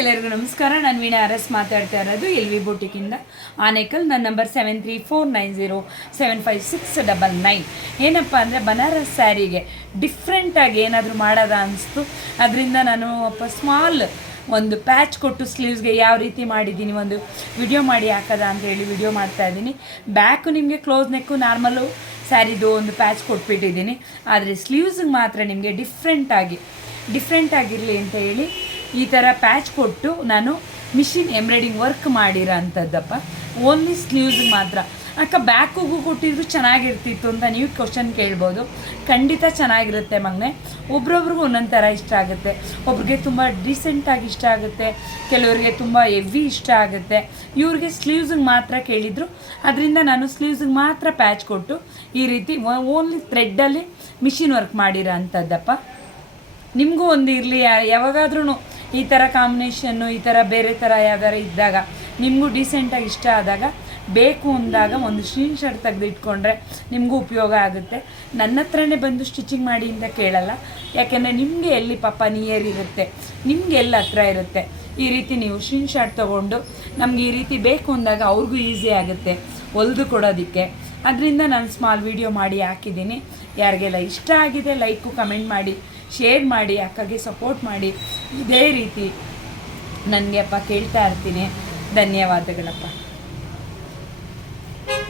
ಎಲ್ಲರಿಗೂ ನಮಸ್ಕಾರ. ನಾನು ವೀಣಾ ಅರಸ್ ಮಾತಾಡ್ತಾ ಇರೋದು ಎಲ್ ವಿ ಬೂಟಿಕಿಂದ ಆನೇಕಲ್. ನನ್ನ ನಂಬರ್ 7349075699. ಏನಪ್ಪ ಅಂದರೆ ಬನಾರಸ್ ಸ್ಯಾರಿಗೆ ಡಿಫ್ರೆಂಟಾಗಿ ಏನಾದರೂ ಮಾಡೋದ ಅನಿಸ್ತು. ಅದರಿಂದ ನಾನು ಸ್ಮಾಲ್ ಒಂದು ಪ್ಯಾಚ್ ಕೊಟ್ಟು ಸ್ಲೀವ್ಸ್ಗೆ ಯಾವ ರೀತಿ ಮಾಡಿದ್ದೀನಿ ಒಂದು ವಿಡಿಯೋ ಮಾಡಿ ಹಾಕೋದ ಅಂತೇಳಿ ವಿಡಿಯೋ ಮಾಡ್ತಾಯಿದ್ದೀನಿ. ಬ್ಯಾಕು ನಿಮಗೆ ಕ್ಲೋಸ್ ನೆಕ್ಕು ನಾರ್ಮಲು ಸ್ಯಾರಿದು ಒಂದು ಪ್ಯಾಚ್ ಕೊಟ್ಬಿಟ್ಟಿದ್ದೀನಿ. ಆದರೆ ಸ್ಲೀವ್ಸ್ಗೆ ಮಾತ್ರ ನಿಮಗೆ ಡಿಫ್ರೆಂಟ್ ಆಗಿರಲಿ ಅಂತ ಹೇಳಿ ಈ ಥರ ಪ್ಯಾಚ್ ಕೊಟ್ಟು ನಾನು ಮಿಷಿನ್ ಎಂಬ್ರಾಯ್ಡಿಂಗ್ ವರ್ಕ್ ಮಾಡಿರೋ ಅಂಥದ್ದಪ್ಪ. ಓನ್ಲಿ ಸ್ಲೀವ್ಸ್ಗೆ ಮಾತ್ರ. ಅಕ್ಕ ಬ್ಯಾಕಿಗೂ ಕೊಟ್ಟಿದ್ರು ಚೆನ್ನಾಗಿರ್ತಿತ್ತು ಅಂತ ನೀವು ಕ್ವಶನ್ ಕೇಳ್ಬೋದು. ಖಂಡಿತ ಚೆನ್ನಾಗಿರುತ್ತೆ ಮಗನೆ. ಒಬ್ರೊಬ್ರಿಗೂ ಒಂದೊಂದು ಥರ ಇಷ್ಟ ಆಗುತ್ತೆ. ಒಬ್ರಿಗೆ ತುಂಬ ಡೀಸೆಂಟಾಗಿ ಇಷ್ಟ ಆಗುತ್ತೆ, ಕೆಲವರಿಗೆ ತುಂಬ ಹೆವಿ ಇಷ್ಟ ಆಗುತ್ತೆ. ಇವ್ರಿಗೆ ಸ್ಲೀವ್ಸ್ಗೆ ಮಾತ್ರ ಕೇಳಿದರು, ಅದರಿಂದ ನಾನು ಸ್ಲೀವ್ಸ್ಗೆ ಮಾತ್ರ ಪ್ಯಾಚ್ ಕೊಟ್ಟು ಈ ರೀತಿ ಓನ್ಲಿ ಥ್ರೆಡ್ಡಲ್ಲಿ ಮಿಷಿನ್ ವರ್ಕ್ ಮಾಡಿರೋ ಅಂಥದ್ದಪ್ಪ. ನಿಮಗೂ ಒಂದು ಇರಲಿ, ಯಾವಾಗಾದ್ರೂ ಈ ಥರ ಕಾಂಬಿನೇಷನ್ನು ಈ ಥರ ಬೇರೆ ಥರ ಯಾವ್ದಾರು ಇದ್ದಾಗ ನಿಮಗೂ ಡೀಸೆಂಟಾಗಿ ಇಷ್ಟ ಆದಾಗ ಬೇಕು ಅಂದಾಗ ಒಂದು ಸ್ಕ್ರೀನ್ಶಾಟ್ ತೆಗೆದು ಇಟ್ಕೊಂಡ್ರೆ ನಿಮಗೂ ಉಪಯೋಗ ಆಗುತ್ತೆ. ನನ್ನ ಹತ್ರನೇ ಬಂದು ಸ್ಟಿಚಿಂಗ್ ಮಾಡಿ ಅಂತ ಕೇಳಲ್ಲ, ಯಾಕೆಂದರೆ ನಿಮಗೆ ಎಲ್ಲಿ ಪಾಪ ನಿಯರ್ ಇರುತ್ತೆ, ನಿಮಗೆ ಎಲ್ಲಿ ಹತ್ರ ಇರುತ್ತೆ, ಈ ರೀತಿ ನೀವು ಸ್ಕ್ರೀನ್ಶಾಟ್ ತೊಗೊಂಡು ನಮ್ಗೆ ಈ ರೀತಿ ಬೇಕು ಅಂದಾಗ ಅವ್ರಿಗೂ ಈಸಿ ಆಗುತ್ತೆ ಹೊಲಿದು ಕೊಡೋದಕ್ಕೆ. ಅದರಿಂದ ನಾನು ಸ್ಮಾಲ್ ವಿಡಿಯೋ ಮಾಡಿ ಹಾಕಿದ್ದೀನಿ. ಯಾರಿಗೆಲ್ಲ ಇಷ್ಟ ಆಗಿದೆ ಲೈಕು ಕಮೆಂಟ್ ಮಾಡಿ, ಶೇರ್ ಮಾಡಿ, ಅಕ್ಕಗೆ ಸಪೋರ್ಟ್ ಮಾಡಿ. ಇದೇ ರೀತಿ ನನಗೆ ಕೇಳ್ತಾ ಇರ್ತೀನಿ. ಧನ್ಯವಾದಗಳಪ್ಪ.